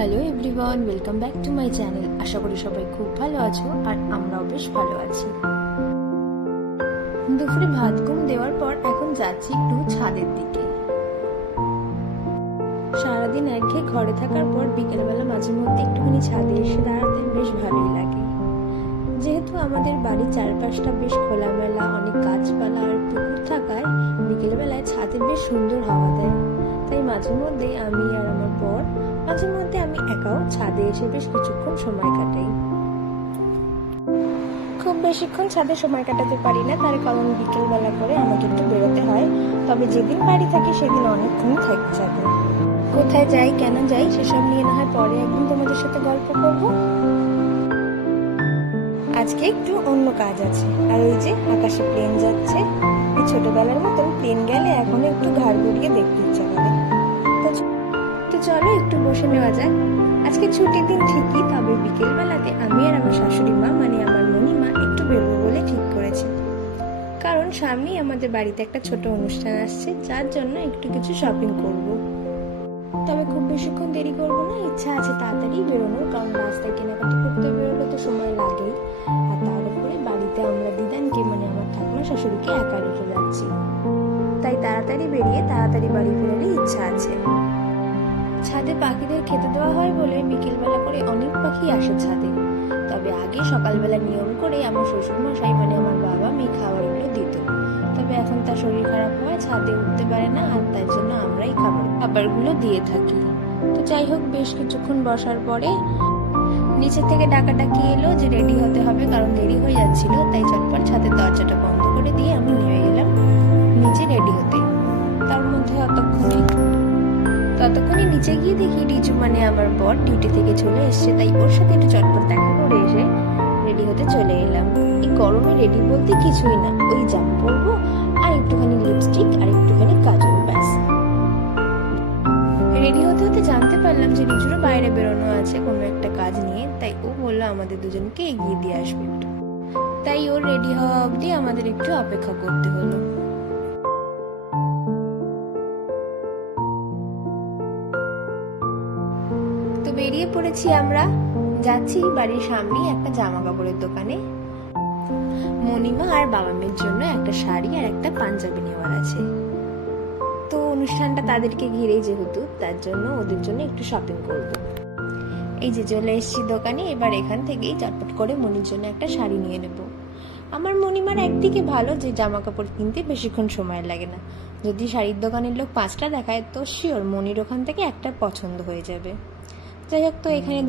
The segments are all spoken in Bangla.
Hello everyone, welcome back to my channel. আশা করি সবাই খুব ভালো আছো আর আমরাও বেশ ভালো আছি। দুপুরে ভাত ঘুম দেওয়ার পর এখন যাচ্ছি একটু ছাদের দিকে। সারাদিন একঘেয়ে ঘরে থাকার পর বিকেলবেলা মাঝে মধ্যে একটুখানি ছাদে এসে দাঁড়াতে বেশ ভালোই লাগে। যেহেতু আমাদের বাড়ির চারপাশটা বেশ খোলামেলা, অনেক গাছপালা আর পুকুর থাকায় বিকেলবেলায় ছাদে বেশ সুন্দর হাওয়া দেয়। তাই মাঝে মধ্যে আমি আর আমার বর মাঝে মধ্যে আমি একাও ছাদে এসে বেশ কিছুক্ষণ সময় কাটাই। খুব বেশিক্ষণ ছাদে সময় কাটাতে পারি না, তার কারণ বিকেলবেলা করে আমাকে একটু বেরোতে হয়। তবে যেদিন বাড়ি থাকি সেদিন অনেকক্ষণ থাকি ছাদে। কোথায় যাই, কেন যাই, সেসব নিয়ে না হয় পরে একদিন তোমাদের সাথে গল্প করব। আজকে একটু অন্য কাজ আছে। আর ওই যে আকাশে প্লেন যাচ্ছে, এই ছোটবেলার মতন প্লেন গেলে এখনো একটু ঘাড় ঘুরিয়ে দেখতে ইচ্ছা করে। তো চলো একটু বসে নেওয়া যাক। আজকে ছুটির দিন ঠিকই, তবে বিকেল বেলাতে আমি আর আমার শাশুড়ি মা মানে আমার মণিমা একটু বেরোবো বলে ঠিক করেছি। কারণ সামনেই আমাদের বাড়িতে একটা ছোট অনুষ্ঠান আসছে, যার জন্য একটু কিছু শপিং করব। তবে খুব বেশিক্ষণ দেরি করবো না, ইচ্ছা আছে তাড়াতাড়ি বেরোনোর, কারণ রাস্তায় কেনাকাটি করতে বেরোলে তো সময় লাগেই। আর তার উপরে বাড়িতে আমরা দিদানকে মানে আমার ঠাকুমা শাশুড়িকে একা রেখে যাচ্ছি, তাই তাড়াতাড়ি বেরিয়ে তাড়াতাড়ি বাড়ি ফেরারই ইচ্ছা আছে। ছাদে পাখিদের খেতে দেওয়া হয় বলে বিকেলবেলা করে অনেক পাখি আসে ছাদে। তবে আগে সকালবেলা নিয়ম করে আমার শ্বশুর মশাই মানে আমার বাবা মেয়ে খাবারগুলো দিত। তবে এখন তার শরীর খারাপ হয়, ছাদে উঠতে পারে না, আর তার জন্য আমরাই খাবারগুলো দিয়ে থাকি। তো যাই হোক, বেশ কিছুক্ষণ বসার পরে নিচে থেকে ডাকাডাকি এলো যে রেডি হতে হবে, কারণ দেরি হয়ে যাচ্ছিল। তাই চটপট ছাদের দরজাটা বন্ধ করে দিয়ে আমি নেমে গেলাম নিচে রেডি হতে। তার মধ্যে ততক্ষণে নিচে গিয়ে দেখি রিজু মানে আমার বর ডিউটি থেকে চলে এসছে, তাই ওর সাথে একটু চটপট দেখা করে এসে রেডি হতে চলে এলাম। এই গরমে রেডি বলতে কিছুই না, ওই জামা পরবো আর একটুখানি লিপস্টিক আর একটুখানি কাজল, ব্যাস। রেডি হতে হতে জানতে পারলাম যে রিজুরও বাইরে বেরোনো আছে কোনো একটা কাজ নিয়ে, তাই ও বললো আমাদের দুজনকে এগিয়ে দিয়ে আসবে একটু। তাই ওর রেডি হওয়া অবধি আমাদের একটু অপেক্ষা করতে হলো। তো বেরিয়ে পড়েছি আমরা, যাচ্ছি বাড়ির সামনেই একটা জামা কাপড়ের দোকানে। মণিমা আর বাবা মেয়ের জন্য একটা শাড়ি আর একটা পাঞ্জাবি নেওয়ার আছে। তো অনুষ্ঠানটা তাদেরকে ঘিরেই যেহেতু, তার জন্য ওদের জন্য একটু শপিং করব। এই যে চলে এসেছি দোকানে, এবার এখান থেকেই চটপট করে মনির জন্য একটা শাড়ি নিয়ে নেব। আমার মণিমার একদিকে ভালো যে জামা কাপড় কিনতে বেশিক্ষণ সময় লাগে না। যদি শাড়ির দোকানের লোক 5টা দেখায় তো শিওর মনির ওখান থেকে একটা পছন্দ হয়ে যাবে। যাই হোক, তো এখানে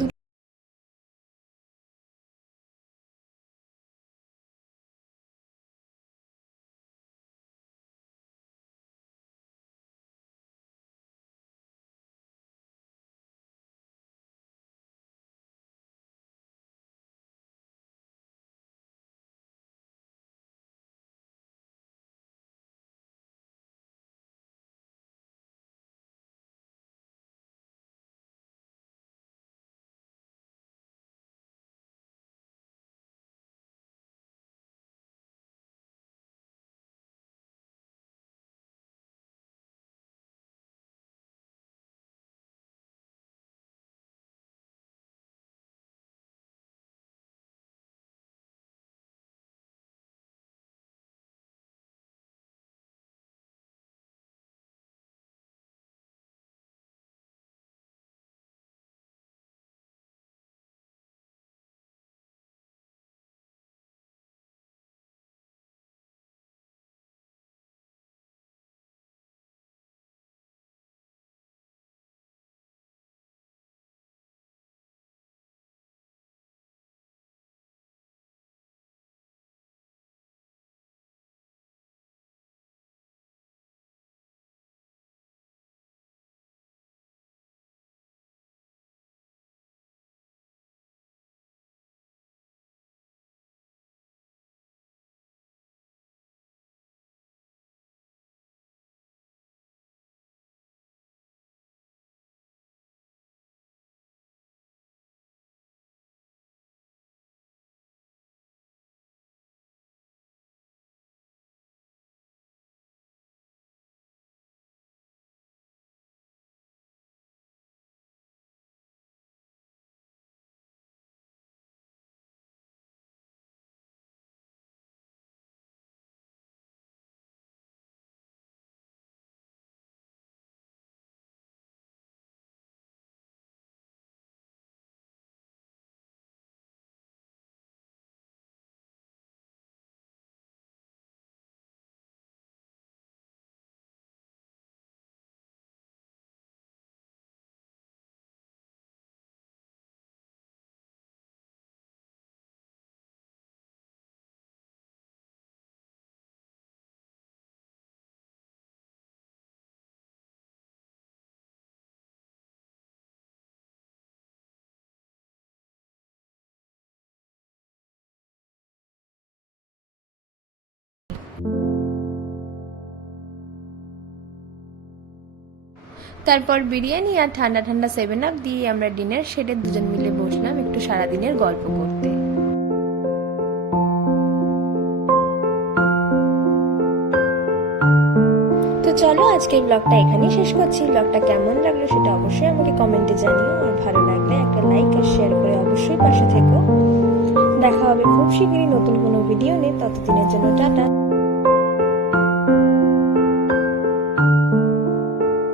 তারপর বিরিয়ানি আর ঠান্ডা ঠান্ডা 7 আপ দিয়ে আমরা ডিনার সেটে দুজন মিলে বসলাম একটু সারাদিনের গল্প করতে। তো চলো আজকের ব্লগটা এখানেই শেষ করছি। ব্লগটা কেমন লাগলো সেটা অবশ্যই আমাকে কমেন্টে জানিও, আর ভালো লাগলে একটা লাইক আর শেয়ার করে অবশ্যই পাশে থেকো। দেখা হবে খুব শীঘ্রই নতুন কোনো ভিডিও নিয়ে, ততদিনের জন্য টাটা।